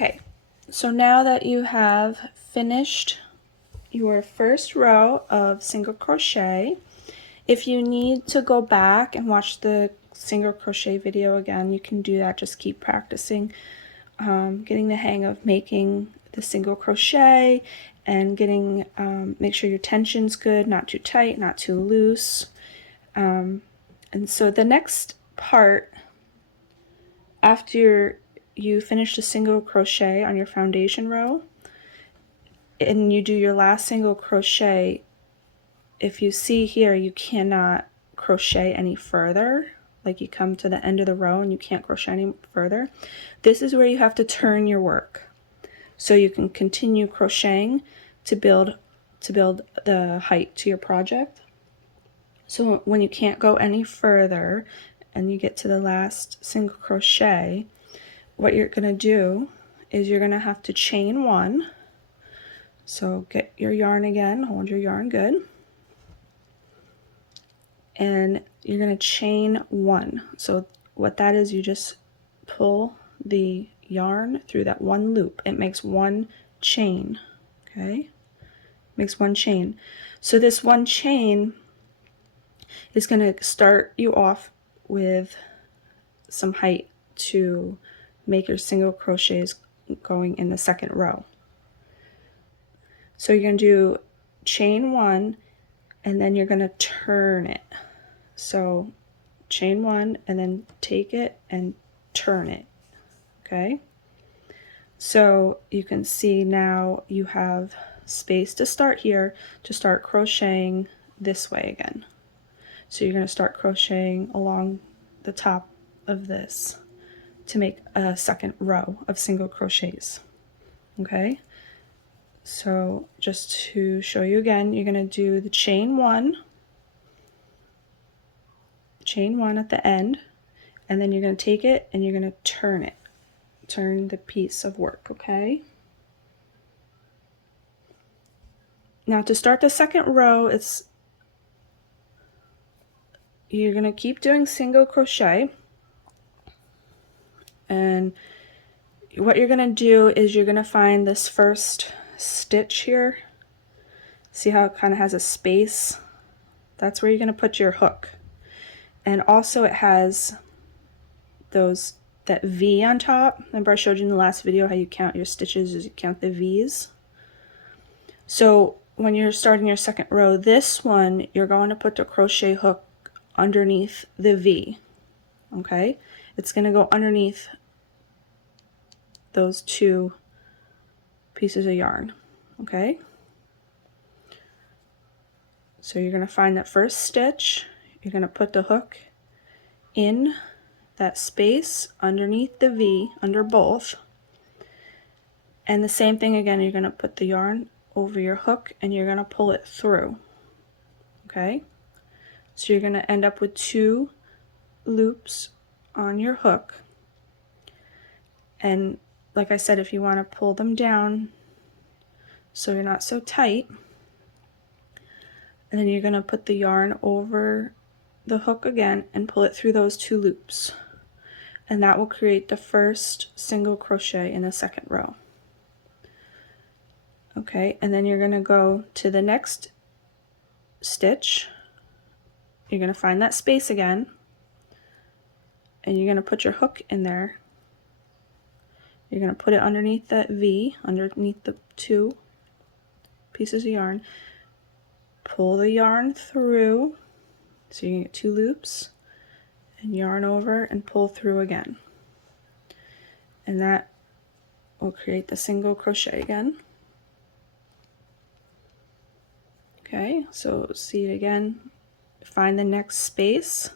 Okay, so now that you have finished your first row of single crochet, if you need to go back and watch the single crochet video again, you can do that. Just keep practicing, getting the hang of making the single crochet and getting, make sure your tension's good, not too tight, not too loose. And so the next part, after you finish the single crochet on your foundation row and you do your last single crochet, if you see here, you cannot crochet any further. Like you come to the end of the row and you can't crochet any further. This is where you have to turn your work so you can continue crocheting to build the height to your project. So when you can't go any further and you get to the last single crochet, what you're going to do is you're going to have to chain one. So get your yarn again, hold your yarn good, and you're going to chain one. So what that is, you just pull the yarn through that one loop. It makes one chain, okay? Makes one chain. So this one chain is going to start you off with some height to make your single crochets going in the second row. So you're going to do chain one and then you're going to turn it. So chain one and then take it and turn it. Okay, so you can see now you have space to start here to start crocheting this way again. So you're going to start crocheting along the top of this to make a second row of single crochets. Okay, so just to show you again, you're going to do the chain one at the end, and then you're going to take it and you're going to turn the piece of work. Okay, now to start the second row, you're going to keep doing single crochet, and what you're going to do is you're going to find this first stitch here. See how it kind of has a space? That's where you're going to put your hook. And also it has that V on top. Remember I showed you in the last video how you count your stitches as you count the V's? So when you're starting your second row, this one, you're going to put the crochet hook underneath the V. Okay? It's going to go underneath those two pieces of yarn. Okay? So you're going to find that first stitch, you're going to put the hook in that space underneath the V, under both, and the same thing again, you're going to put the yarn over your hook and you're going to pull it through. Okay, so you're going to end up with two loops on your hook, and like I said, if you want to pull them down so you're not so tight, and then you're going to put the yarn over the hook again and pull it through those two loops, and that will create the first single crochet in the second row. Okay, and then you're going to go to the next stitch. You're going to find that space again and you're going to put your hook in there. You're going to put it underneath that V, underneath the two pieces of yarn. Pull the yarn through, so you can get two loops, and yarn over and pull through again. And that will create the single crochet again. Okay, so see it again. Find the next space,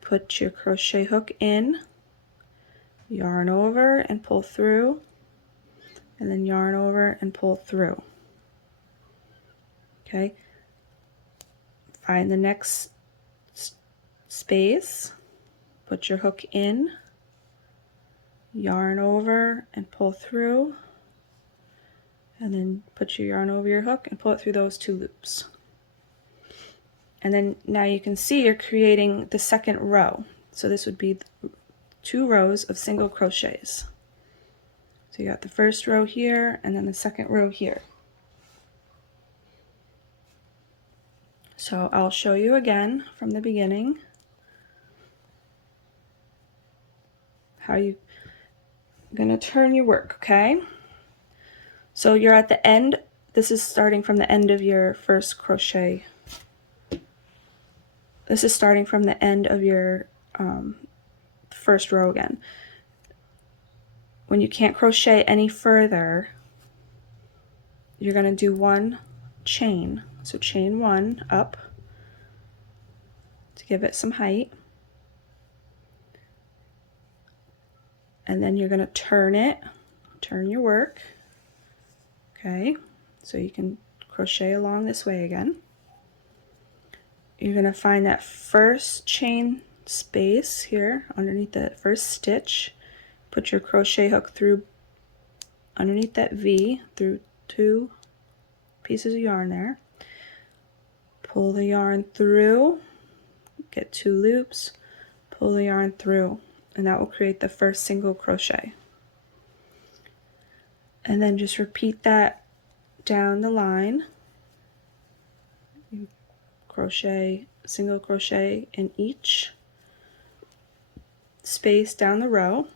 put your crochet hook in, yarn over and pull through, and then yarn over and pull through. Okay, find the next space, put your hook in, yarn over and pull through, and then put your yarn over your hook and pull it through those two loops. And then now you can see you're creating the second row. So this would be 2 rows of single crochets. So So you got the first row here and then the second row here. So I'll show you again from the beginning how you're going to turn your work, okay? So you're at the end. This is starting from the end of your first crochet. This is starting from the end of your first row again. When you can't crochet any further, you're going to do one chain. So chain one up to give it some height. And then you're going to turn your work. Okay, so you can crochet along this way again. You're going to find that first chain space here underneath the first stitch. Put your crochet hook through underneath that V through 2 pieces of yarn there. Pull the yarn through, get 2 loops, pull the yarn through, and that will create the first single crochet. And then just repeat that down the line. You crochet, single crochet in each space down the row.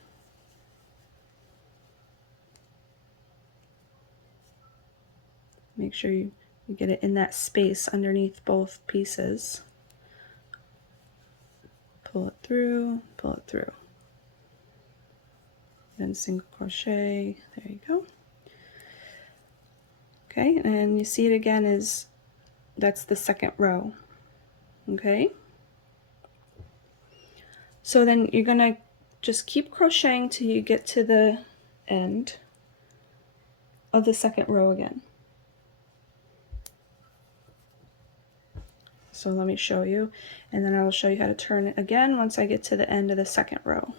Make sure you get it in that space underneath both pieces. Pull it through, then single crochet, there you go. Okay, and you see it again is, that's the second row, okay? So then you're gonna just keep crocheting till you get to the end of the second row again. So let me show you, and then I will show you how to turn it again once I get to the end of the second row.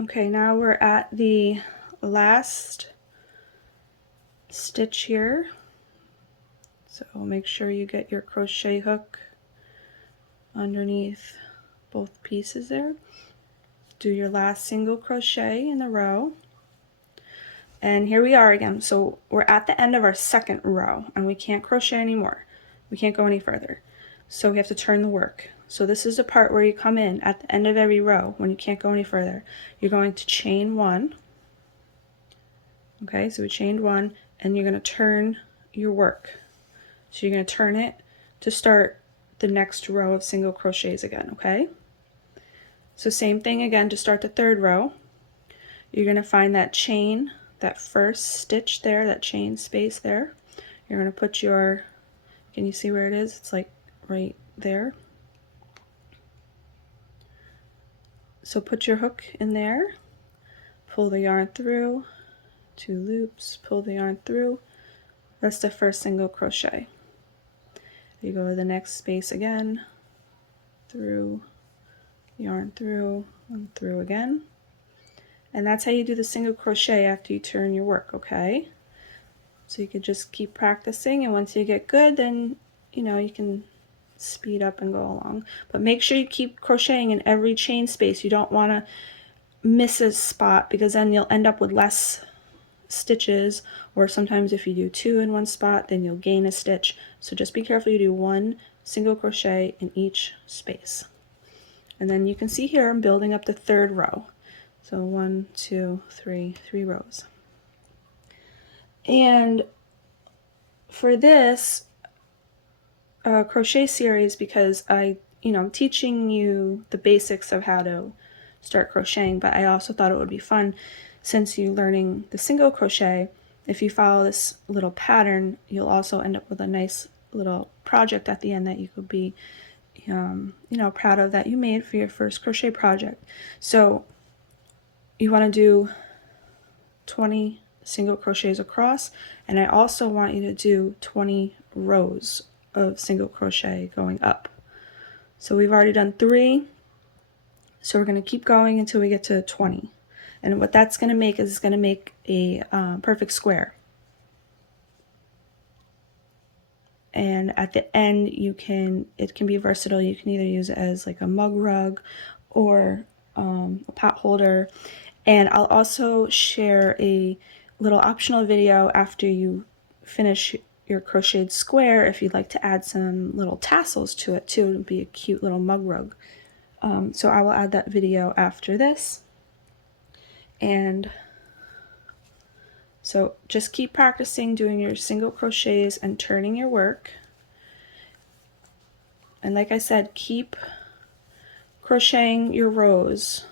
Okay, now we're at the last stitch here. So make sure you get your crochet hook underneath both pieces there. Do your last single crochet in the row. And here we are again. So we're at the end of our second row and we can't crochet anymore. We can't go any further. So we have to turn the work. So this is the part where you come in at the end of every row when you can't go any further. You're going to chain one. Okay, so we chained one and you're going to turn your work. So you're going to turn it to start the next row of single crochets again, okay? So same thing again to start the third row. You're going to find that chain, that first stitch there, that chain space there. You're going to put your, can you see where it is? It's like right there. So put your hook in there, pull the yarn through, 2 loops, pull the yarn through. That's the first single crochet. You go to the next space again, through, yarn through, and through again. And that's how you do the single crochet after you turn your work, okay? So you could just keep practicing, and once you get good, then you know you can speed up and go along. But make sure you keep crocheting in every chain space. You don't want to miss a spot because then you'll end up with less stitches, or sometimes if you do 2 in one spot then you'll gain a stitch. So just be careful you do 1 single crochet in each space. And then you can see here I'm building up the third row. So 1, 2, 3 rows. And for this crochet series, because I'm teaching you the basics of how to start crocheting, but I also thought it would be fun, since you're learning the single crochet, if you follow this little pattern, you'll also end up with a nice little project at the end that you could be you know, proud of that you made for your first crochet project. So you want to do 20 single crochets across, and I also want you to do 20 rows of single crochet going up. So we've already done 3, so we're going to keep going until we get to 20. And what that's going to make is it's going to make a perfect square. And at the end, it can be versatile. You can either use it as like a mug rug or a pot holder. And I'll also share a little optional video after you finish your crocheted square if you'd like to add some little tassels to it too. It would be a cute little mug rug. So I will add that video after this. And so just keep practicing doing your single crochets and turning your work. And like I said, keep crocheting your rows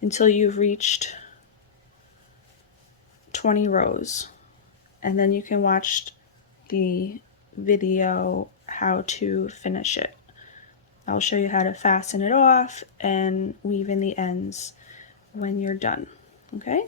until you've reached 20 rows. And then you can watch the video how to finish it. I'll show you how to fasten it off and weave in the ends when you're done. Okay?